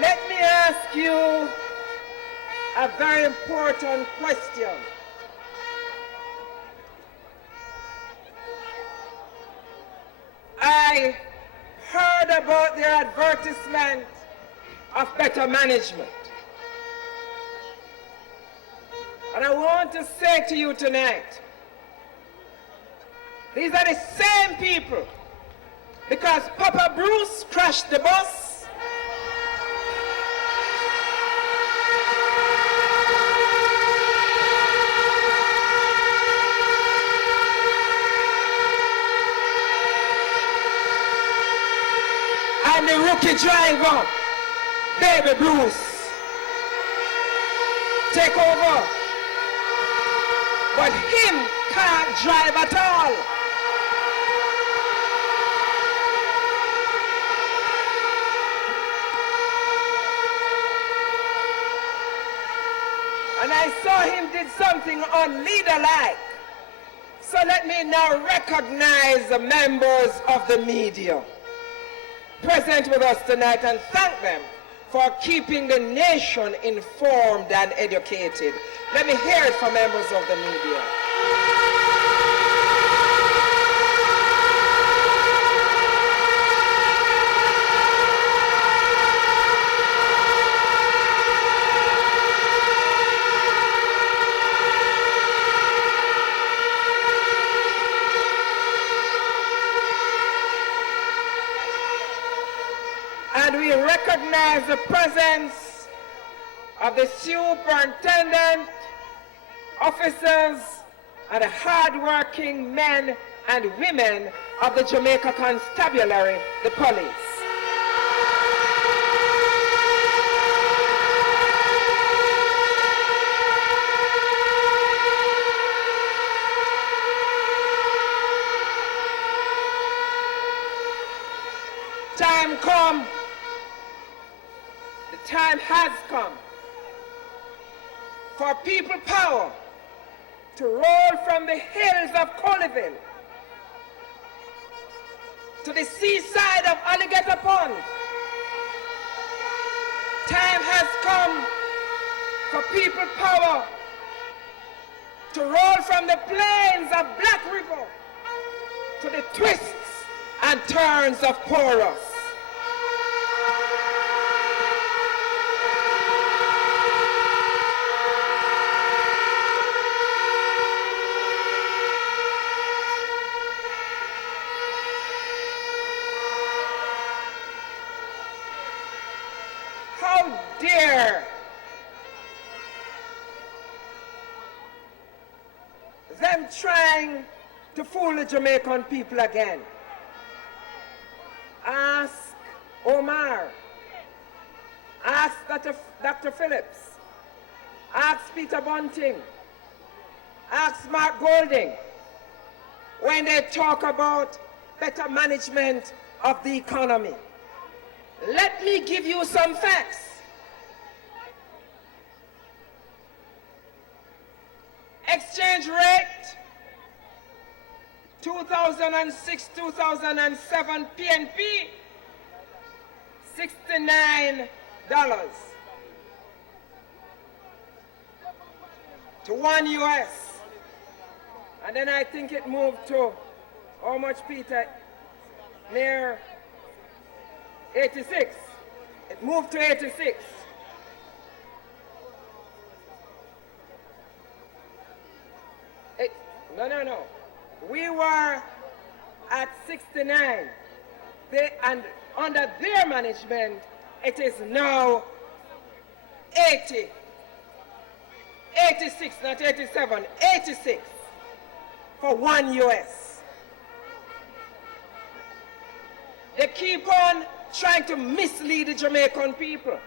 Let me ask you a very important question. I heard about their advertisement of better management. And I want to say to you tonight, these are the same people, because Papa Bruce crashed the bus, and the rookie driver, Baby Bruce, take over. But him can't drive at all. And I saw him did something unleaderlike. So let me now recognize the members of the media present with us tonight and thank them for keeping the nation informed and educated. Let me hear it from members of the media. And we recognize the presence of the superintendent, officers, and the hard-working men and women of the Jamaica Constabulary, the police. Time come. The time has come for people power to roll from the hills of Colleyville to the seaside of Alligator Pond. Time has come for people power to roll from the plains of Black River to the twists and turns of Porous. How dare them trying to fool the Jamaican people again? Ask Omar, ask Dr. Phillips, ask Peter Bunting, ask Mark Golding, when they talk about better management of the economy. Let me give you some facts. Exchange rate, 2006-2007 PNP, $69 to 1 US. And then I think it moved to, how much, Peter? Near 86. It moved to 86. No. We were at 69. And under their management, it is now 80. 86, not 87, 86 for 1 US. They keep on trying to mislead the Jamaican people.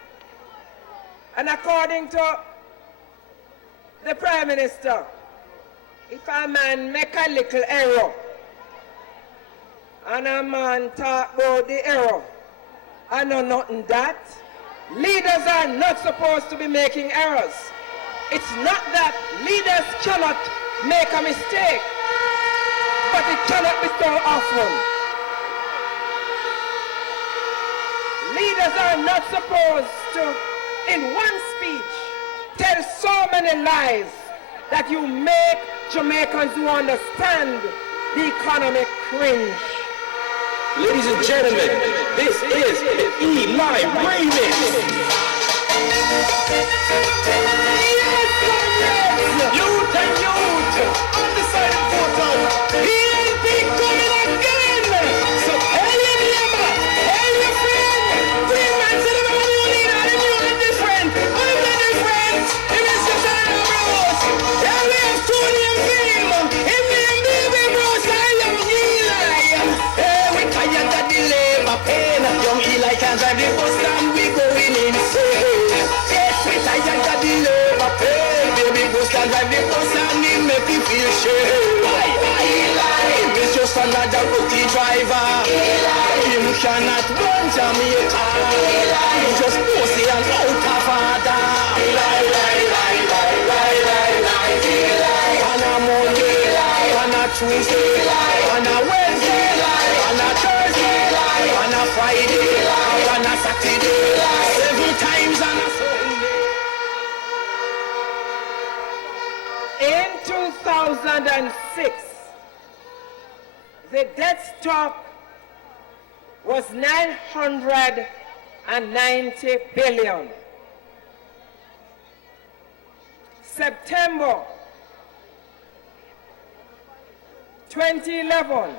And according to the Prime Minister, if a man make a little error, and a man talk about the error, I know nothing that. Leaders are not supposed to be making errors. It's not that leaders cannot make a mistake, but it cannot be so often. Leaders leaders are not supposed to, in one speech, tell so many lies that you make Jamaicans who understand the economy cringe. Ladies and gentlemen, this is an Eli Remix. Yes, youth and youth, undecided voter, PNP coming again. So tell your neighbor, tell your friend, bring man to the man you need and you are different. I'm not different. It is just a bros. Yeah, we have Tony and Film. Him name Baby Bros. I am Eli. Hey, we tired of the labor pain. Young Eli can't drive the bus and we going insane. Yes, we tired of the labor pain. Baby Bros can drive the bus and he make you feel shame. Eli, he's just another rookie driver. Eli, him cannot run Jamaica. Eli, he just pussy and out of order. Eli, on a Monday, on a Tuesday, on a Wednesday, on a Thursday, on a Friday, on a Saturday, 7 times on a Sunday. In 2006, the debt stock was 990 billion. September 2011,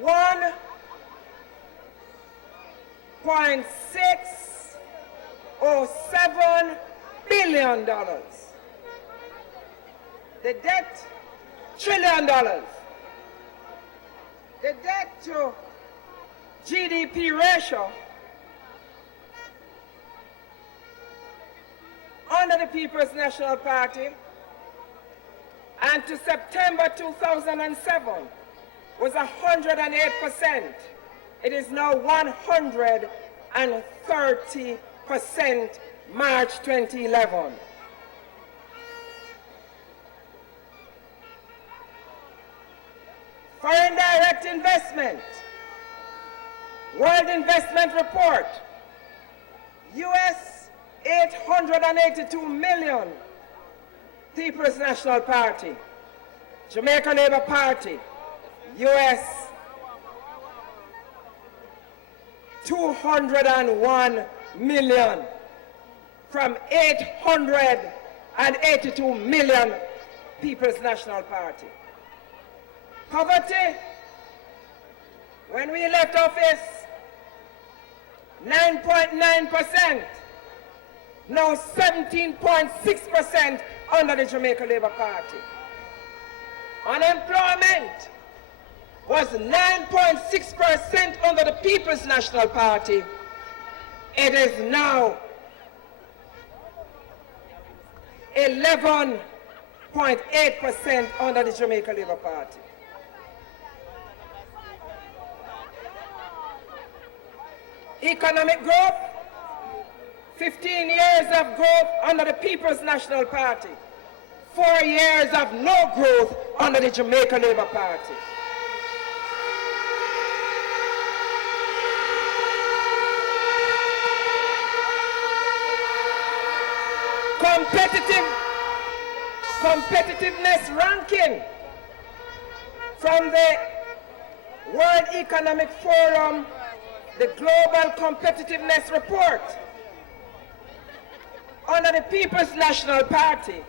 $1.607 billion. The debt, $1 trillion. The debt to GDP ratio under the People's National Party and to September 2007 was 108%. It is now 130% March 2011. Foreign direct investment, World Investment Report, US 882 million, People's National Party, Jamaica Labour Party, US 201 million from 882 million People's National Party. Poverty, when we left office, 9.9%, now 17.6% under the Jamaica Labour Party. Unemployment was 9.6% under the People's National Party. It is now 11.8% under the Jamaica Labour Party. Economic growth, 15 years of growth under the People's National Party, 4 years of no growth under the Jamaica Labour Party. Competitiveness ranking from the World Economic Forum, the Global Competitiveness Report, under the People's National Party,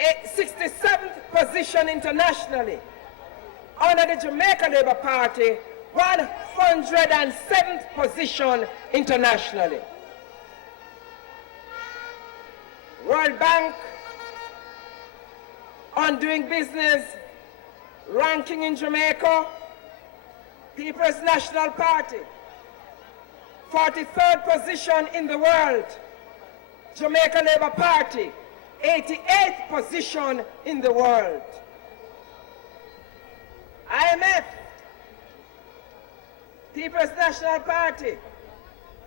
a 67th position internationally. Under the Jamaica Labour Party, 107th position internationally. World Bank on doing business ranking in Jamaica, People's National Party, 43rd position in the world. Jamaica Labour Party, 88th position in the world. IMF, People's National Party,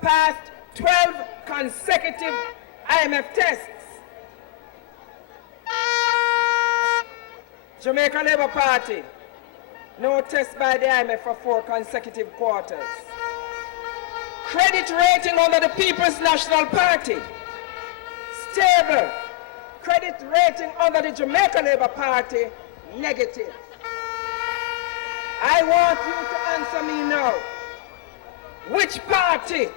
passed 12 consecutive IMF tests. Jamaica Labour Party, No test by the IMF for 4 consecutive quarters. Credit rating under the People's National Party, stable. Credit rating under the Jamaica Labour Party, negative. I want you to answer me now. Which party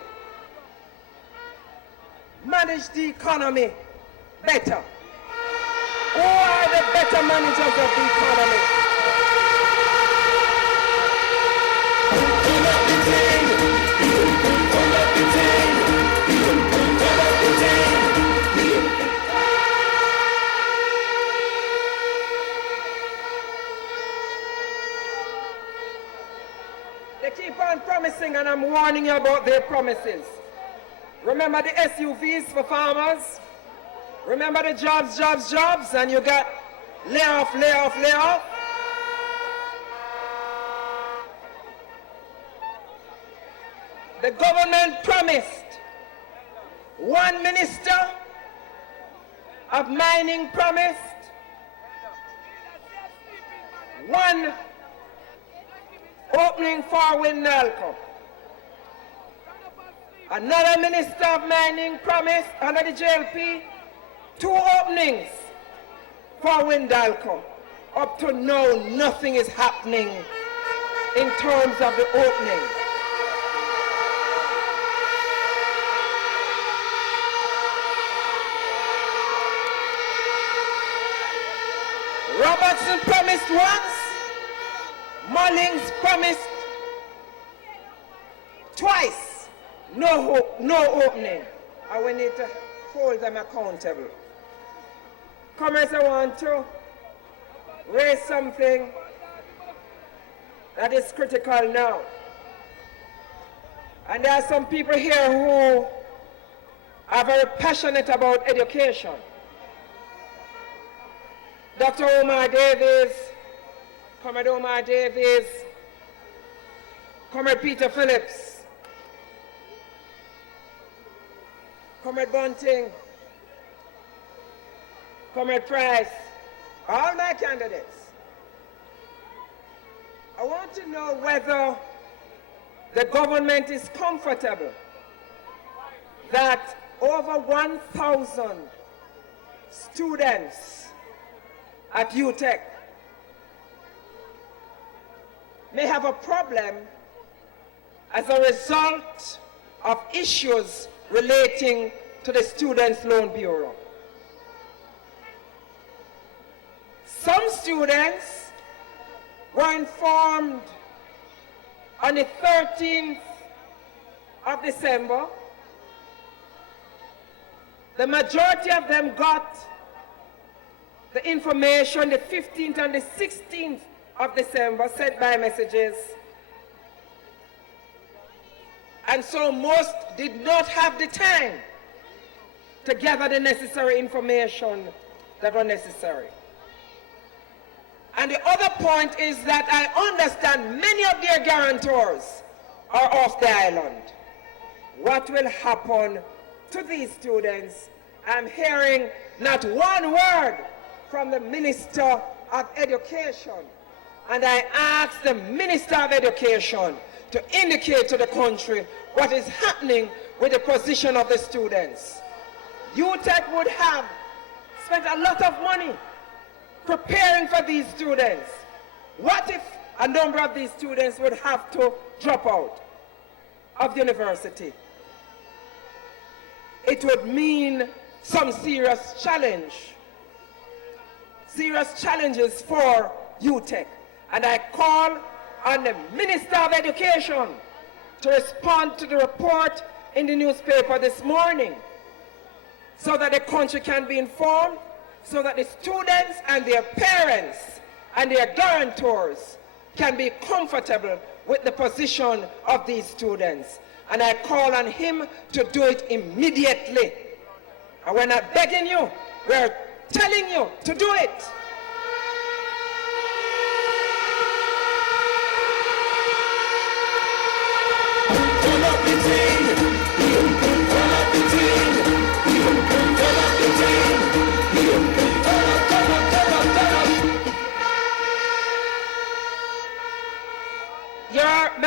managed the economy better? Who are the better managers of the economy? They keep on promising, and I'm warning you about their promises. Remember the SUVs for farmers? Remember the jobs, and you got layoff. The government promised one minister of mining promised one opening for Windalco. Another minister of mining promised under the JLP 2 openings for Windalco. Up to now, nothing is happening in terms of the opening. Robertson promised once, Mullings promised twice, no opening. And we need to hold them accountable. Comrades, I want to raise something that is critical now. And there are some people here who are very passionate about education. Dr. Omar Davies, Comrade Omar Davies, Comrade Peter Phillips, Comrade Bunting, Comrade Price, all my candidates. I want to know whether the government is comfortable that over 1,000 students at UTEC may have a problem as a result of issues relating to the Students' Loan Bureau. Some students were informed on the 13th of December. The majority of them got the information the 15th and the 16th of December, sent by messages. And so most did not have the time to gather the necessary information that were necessary. And the other point is that I understand many of their guarantors are off the island. What will happen to these students? I'm hearing not one word from the Minister of Education. And I ask the Minister of Education to indicate to the country what is happening with the position of the students. UTEC would have spent a lot of money preparing for these students. What if a number of these students would have to drop out of university? It would mean some serious challenges for UTEC. And I call on the Minister of Education to respond to the report in the newspaper this morning so that the country can be informed, so that the students and their parents and their guarantors can be comfortable with the position of these students. And I call on him to do it immediately. And we're not begging you, we're telling you to do it.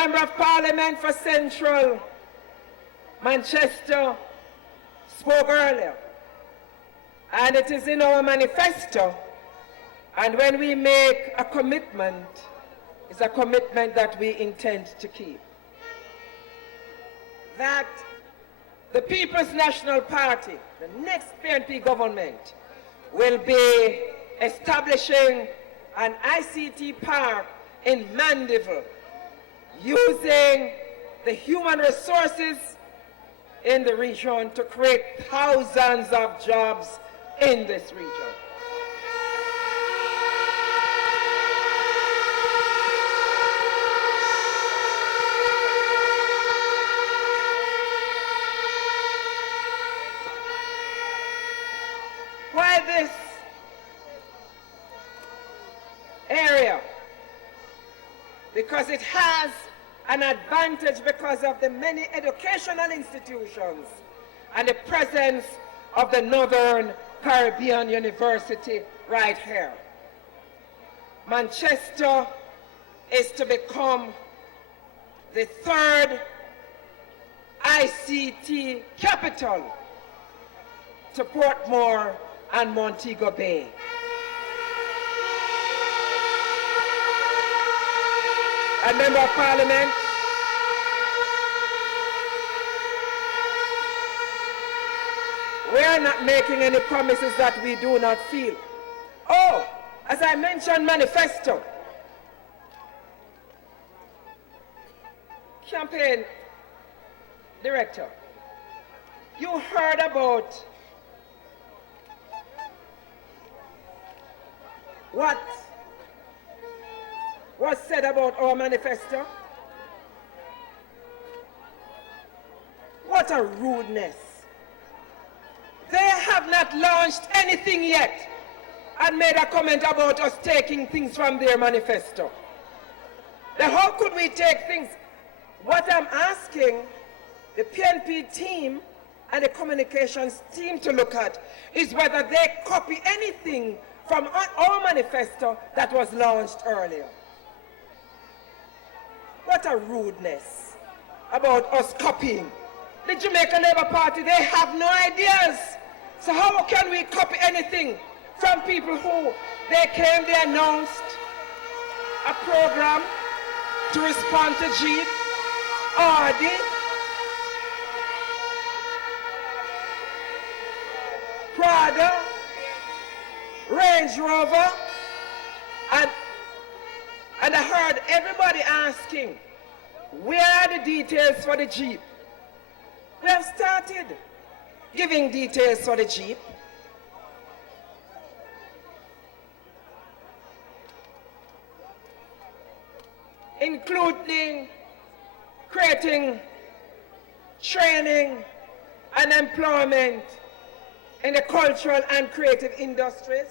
Member of Parliament for Central Manchester spoke earlier. And it is in our manifesto. And when we make a commitment, it's a commitment that we intend to keep. That the People's National Party, the next PNP government, will be establishing an ICT park in Mandville, using the human resources in the region to create thousands of jobs in this region. Why this area? Because it has an advantage because of the many educational institutions and the presence of the Northern Caribbean University right here. Manchester is to become the third ICT capital to Portmore and Montego Bay. And Member of Parliament, we are not making any promises that we do not feel. Oh, as I mentioned, manifesto. Campaign director, you heard about what was said about our manifesto? What a rudeness. They have not launched anything yet and made a comment about us taking things from their manifesto. Now how could we take things? What I'm asking the PNP team and the communications team to look at is whether they copy anything from our manifesto that was launched earlier. What a rudeness about us copying. The Jamaican Labour Party, they have no ideas. So how can we copy anything from people who they announced a program to respond to Jeep, Audi, Prada, Range Rover, and I heard everybody asking, where are the details for the Jeep? We have started giving details for the Jeep. Including creating training and employment in the cultural and creative industries.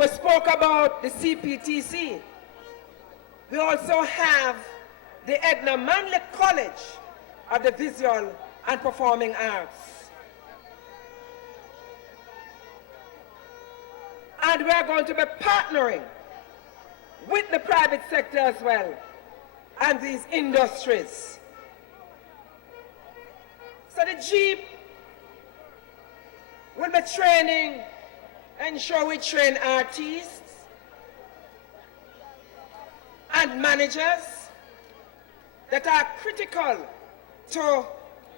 We spoke about the CPTC. We also have the Edna Manley College of the Visual and Performing Arts. And we are going to be partnering with the private sector as well and these industries. So the Jeep will be training, ensure we train artists and managers that are critical to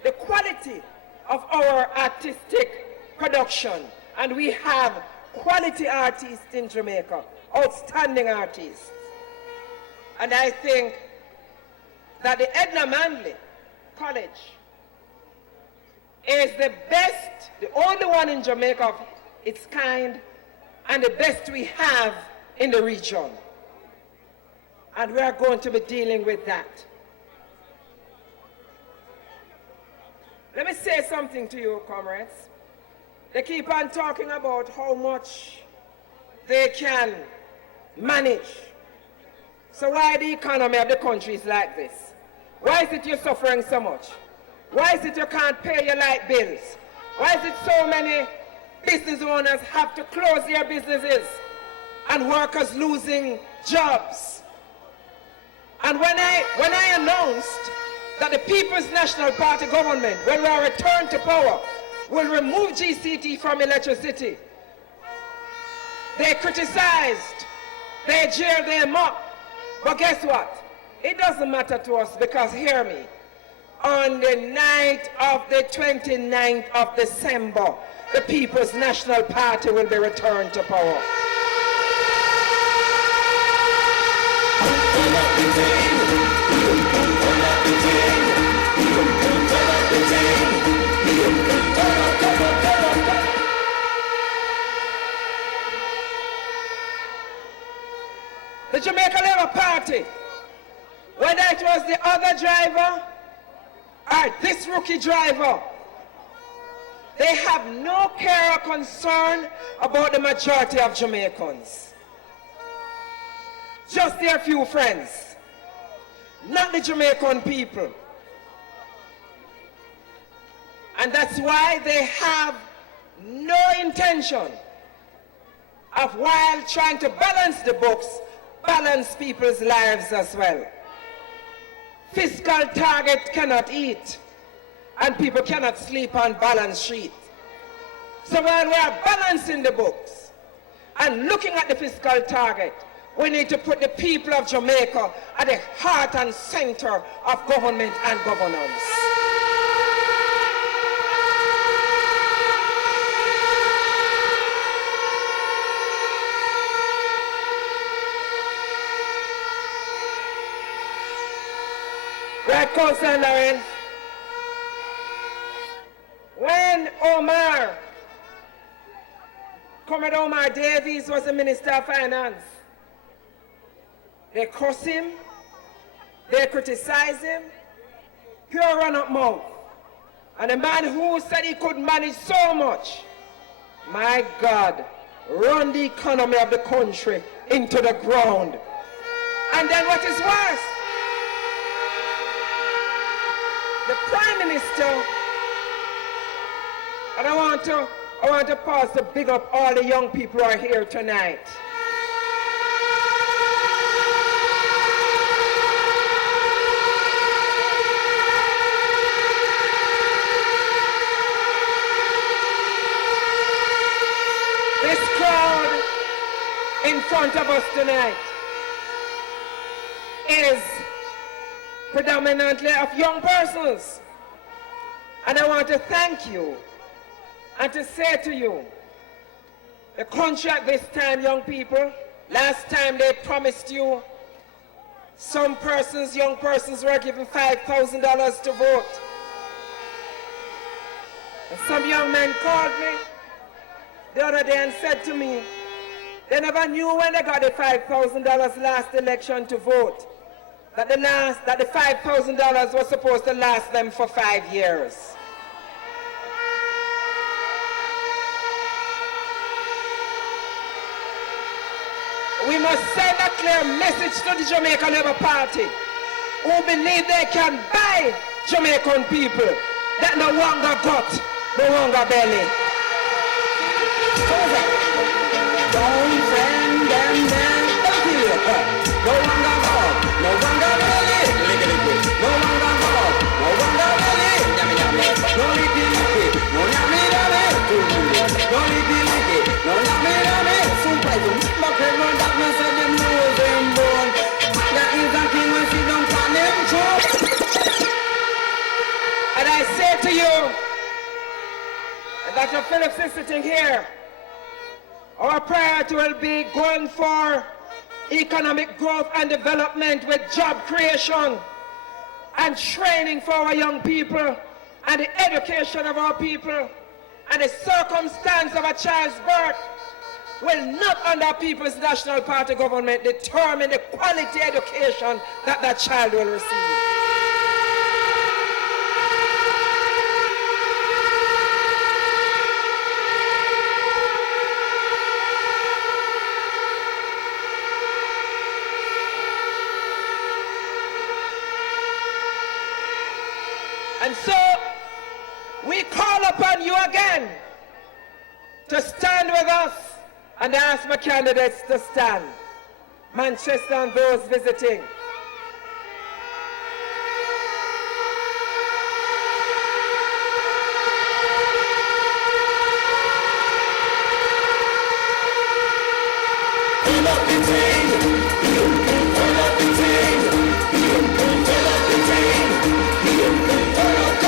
the quality of our artistic production. And we have quality artists in Jamaica, outstanding artists. And I think that the Edna Manley College is the best, the only one in Jamaica of its kind, and the best we have in the region. And we are going to be dealing with that. Let me say something to you, comrades. They keep on talking about how much they can manage. So why the economy of the country is like this? Why is it you're suffering so much? Why is it you can't pay your light bills? Why is it so many business owners have to close their businesses and workers losing jobs. And when I announced that the People's National Party government, when we are returned to power, will remove GCT from electricity, they criticized, they jeered them up. But guess what? It doesn't matter to us, because hear me, on the night of the 29th of December, the People's National Party will be returned to power. The Jamaica Labour Party, whether it was the other driver or this rookie driver, they have no care or concern about the majority of Jamaicans. Just their few friends, not the Jamaican people. And that's why they have no intention of, while trying to balance the books, balance people's lives as well. Fiscal target cannot eat, and people cannot sleep on balance sheet. So while we are balancing the books and looking at the fiscal target, we need to put the people of Jamaica at the heart and center of government and governance. Right, Councillor Lawrence? When Comrade Omar Davies was the Minister of Finance, they curse him, they criticize him, pure run-up mouth. And the man who said he could manage so much, my God, run the economy of the country into the ground. And then what is worse, the Prime Minister, and I want to pause to big up all the young people who are here tonight. This crowd in front of us tonight is predominantly of young persons. And I want to thank you and to say to you, the country at this time, young people, last time they promised you, some persons, young persons, were given $5,000 to vote. And some young men called me the other day and said to me, they never knew when they got the $5,000 last election to vote, that the $5,000 was supposed to last them for 5 years. We must send a clear message to the Jamaica Labour Party, who believe they can buy Jamaican people, that no longer got, no longer belly. Don't send them there to kill. No longer got, no longer belly. No longer got, no longer belly. Yummy yummy. No licky licky, no yummy yummy. No licky licky, no yummy yummy. Soon by soon, but everyone that me say them know them born. There is a king when see them pan them throat. And I say to you, and Dr. Phillips is sitting here, our priority will be going for economic growth and development with job creation and training for our young people and the education of our people, and the circumstance of a child's birth will not, under People's National Party government, determine the quality education that that child will receive. And so, we call upon you again to stand with us, and ask my candidates to stand. Manchester and those visiting. Turn up the thing, turn up the thing, turn up the thing, turn up.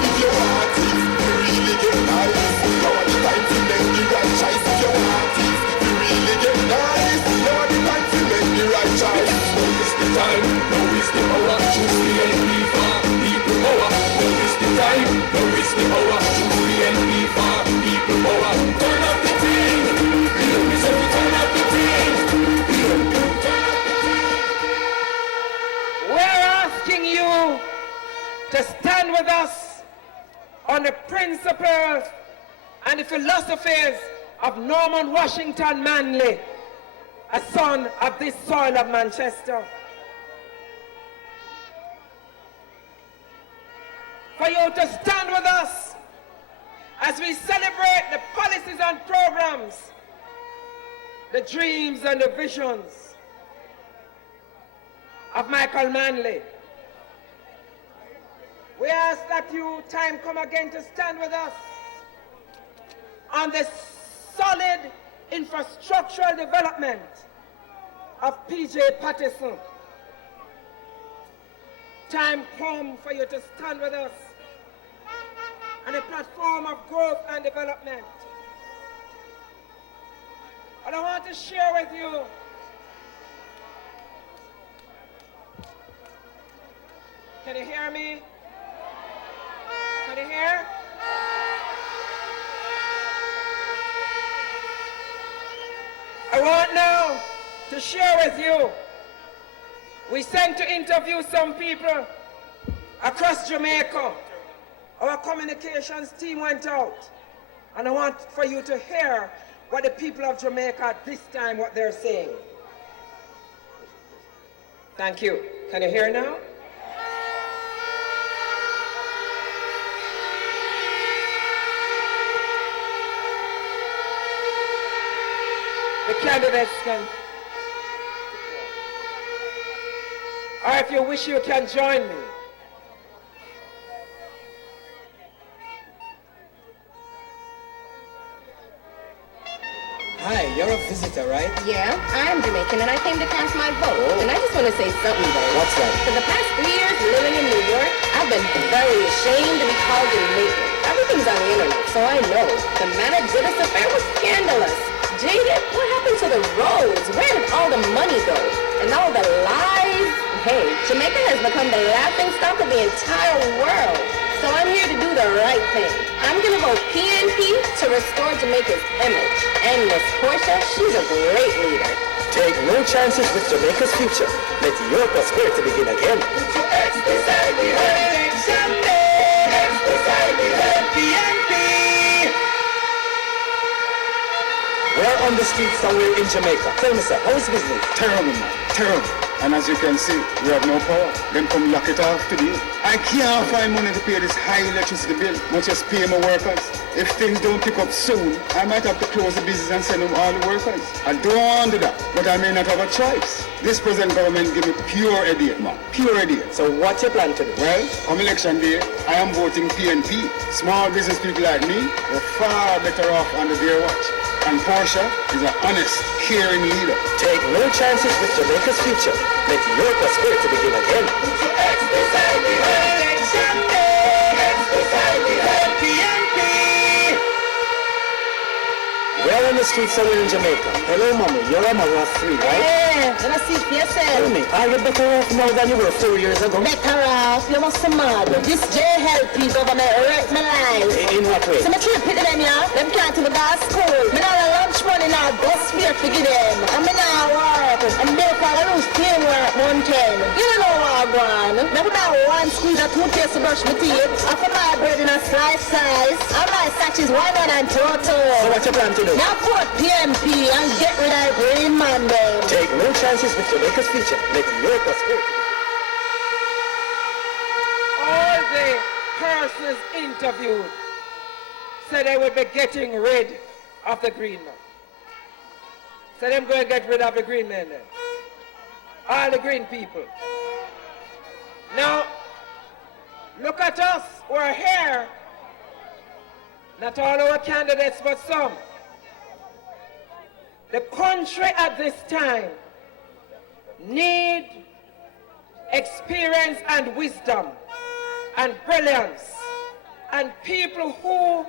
If you want it, you really get nice. Now the time to make the right choice. If you want it, you really get nice. Now the time to make the right choice. Now is the time, now is the hour. Choose the NP for people power. Now is the time, now is the hour. Choose the NP for people power. Turn up the thing. We're asking you to stand with us on the principles and the philosophies of Norman Washington Manley, a son of this soil of Manchester. For you to stand with us as we celebrate the policies and programs, the dreams and the visions of Michael Manley. We ask that you, time come again, to stand with us on the solid infrastructural development of P.J. Patterson. Time come for you to stand with us on a platform of growth and development. And I want to share with you can you hear me? Can you hear? I want now to share with you, we sent to interview some people across Jamaica. Our communications team went out, and I want for you to hear what the people of Jamaica at this time, what they're saying. Thank you. Can you hear now? The candidates can, or if you wish, you can join me. Hi, you're a visitor, right? Yeah, I'm Jamaican and I came to cast my vote. Oh. And I just want to say something though. What's that? For the past 3 years living in New York, I've been very ashamed to be called Jamaican. Everything's on the internet, so I know. The managed affair was scandalous. Jaded, what happened to the roads? Where did all the money go? And all the lies? Hey, Jamaica has become the laughing stock of the entire world. So I'm here to do the right thing. I'm gonna vote PNP to restore Jamaica's image. And Miss Portia, she's a great leader. Take no chances with Jamaica's future. Let your prosperity begin again. We're on the streets somewhere in Jamaica. Tell me, sir, how is business? Terrible, man. Terrible. And as you can see, we have no power. Then come lock it off today. I can't find money to pay this high electricity bill, much as pay my workers. If things don't pick up soon, I might have to close the business and send them all the workers. I don't want to do that, but I may not have a choice. This present government give me pure idiot, man. Pure idiot. So what's your plan to do? Well, on election day, I am voting PNP. Small business people like me are far better off under their watch. And Portia is an honest, caring leader. Take no chances with Jamaica's future. Let your prosperity begin again. We're on the streets somewhere in Jamaica. Hello, mommy. You're a mother of 3, right? Yeah, let us see yourself. Tell me, are you better off now than you were 4 years ago? Better off, you must be mad. This JLP government wrecked my life. In what way? So my children pity them, yeah? Them can't even go to school. Me not a lunch money now, bus fare to give them. And me not work. And therefore I lose pay work one time. You don't know what I'm going. Me put out one squeeze of toothpaste to brush my teeth. I put my bread in a slice size. And my sachets 1 and total. So what's your plan to do? Now put PMP and get rid of green man then. Take no chances with Jamaica's future. Let your prosperity. All the persons interviewed said they would be getting rid of the green man. So them going to get rid of the green men then. All the green people. Now, look at us. We're here. Not all our candidates, but some. The country at this time need experience and wisdom and brilliance and people who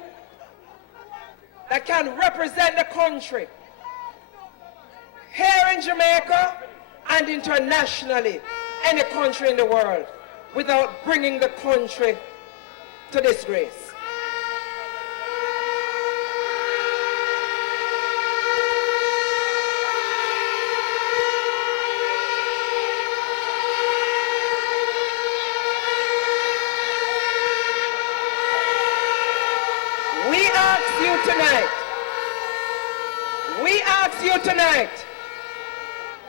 that can represent the country here in Jamaica and internationally, any country in the world, without bringing the country to disgrace. We ask you tonight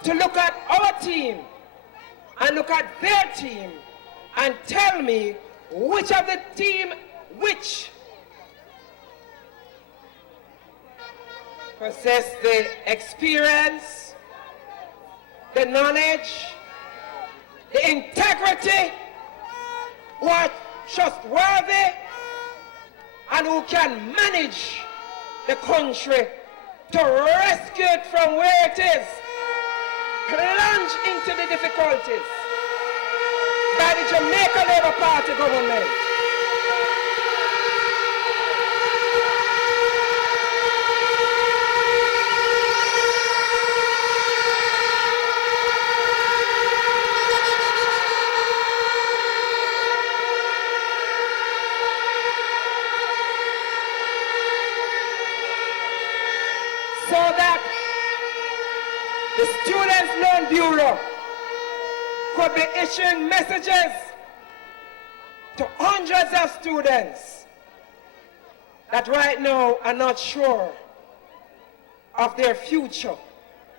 to look at our team and look at their team and tell me which of the team, which possess the experience, the knowledge, the integrity, who are trustworthy, and who can manage the country to rescue it from where it is, plunge into the difficulties by the Jamaica Labour Party government. So that the Students' Loan Bureau could be issuing messages to hundreds of students that right now are not sure of their future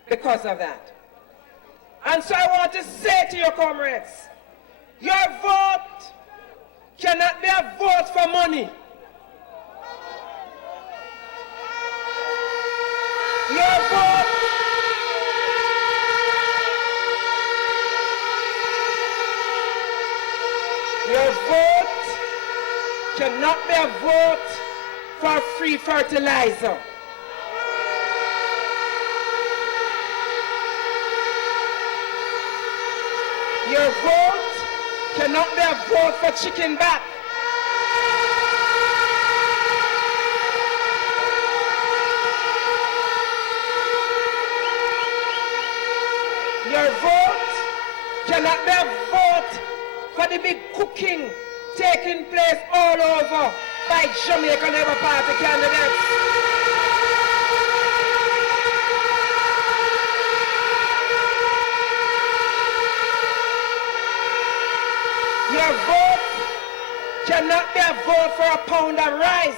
because of that. And so I want to say to your comrades, your vote cannot be a vote for money. Your vote cannot be a vote for free fertilizer. Your vote cannot be a vote for chicken back. Your vote cannot be a vote for the big cooking taking place all over by Jamaica Labour Party candidates. Your vote cannot be a vote for a pound of rice.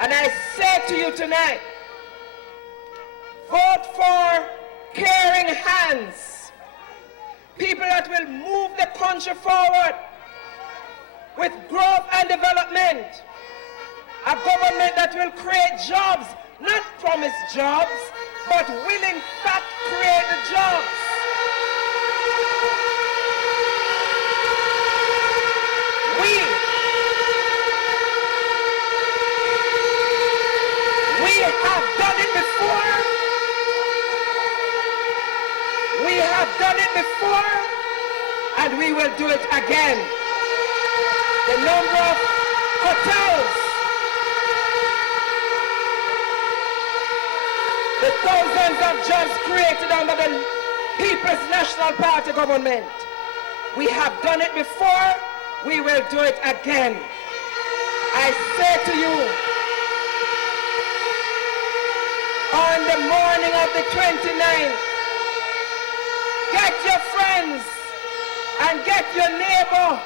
And I say to you tonight, vote for caring hands, people that will move the country forward with growth and development, a government that will create jobs, not promise jobs, but will in fact create the jobs. We have done it before. We have done it before, and we will do it again. The number of hotels, the thousands of jobs created under the People's National Party government. We have done it before, we will do it again. I say to you, on the morning of the 29th, get your friends and get your neighbor,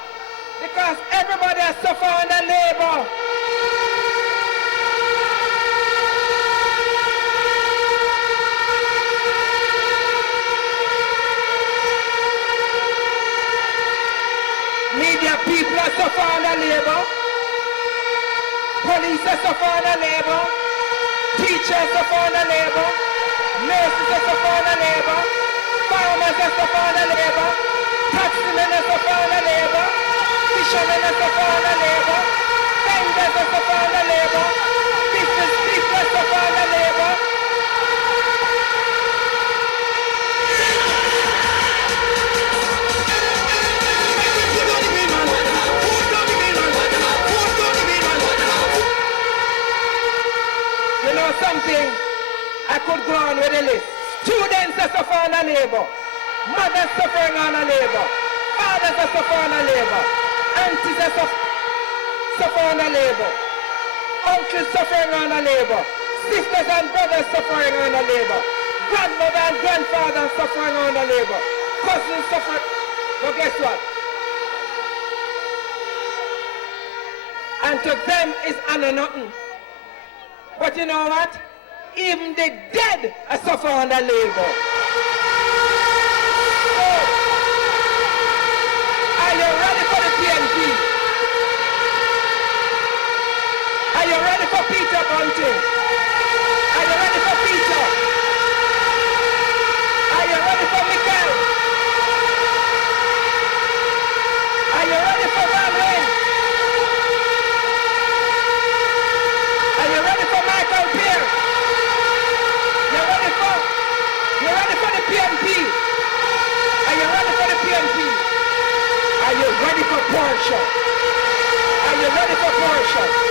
because everybody has suffered under labor. Police are suffering on labor. Teachers suffer on labor. Nurses are suffering on labor. Farmers are suffering on labor. Taxmen are suffering on labor. Fishermen are suffering on labor. Vendors are suffering on labor. Business people are suffering on labor. You know something? I could go on with the list. Students are suffering on labor. Mothers suffering on labor. Fathers are suffering on labor. Aunties are suffering on labor. Uncles suffering on labor. Sisters and brothers suffering on labor. Grandmother and grandfather suffering on labor. Cousins suffering. But guess what? And to them is nothing. But you know what? Even the dead are suffering under labor. So, are you ready for the PNP? Are you ready for Peter Bunting? Are you ready for Peter? Are you ready for Michael? Are you ready for Van Wayne? Are you ready for Michael Pierce? You're ready for the PNP? Are you ready for the PNP? Are you ready for Porsche? Are you ready for Porsche?